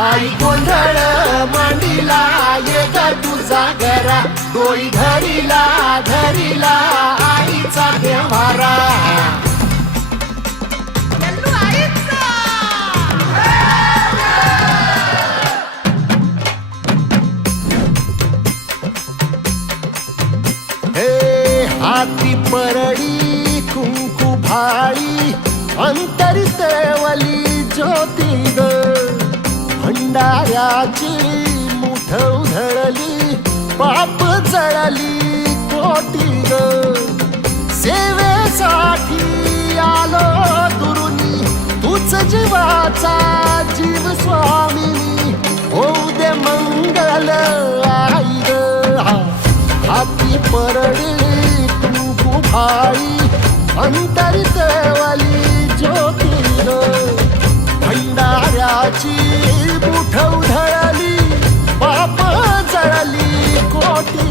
आई गोंधळ मांडीला ये ग तुझा घरा डोई धरीला धरीला आईचा देवारा हाती परडी कुंकू भाळी अंतरितवली ज्योती ग भंडाऱ्याची मुठ उधळली पाप जळली कोटी ग सेवेसाठी आलो दुरुनी तूच जीवाचा जीव स्वामिनी होऊ दे मंगल आई ग हाती परडी भाई अंतरितवली ज्योती भंडाऱ्याची मुठ उधळली पाप जळली कोटी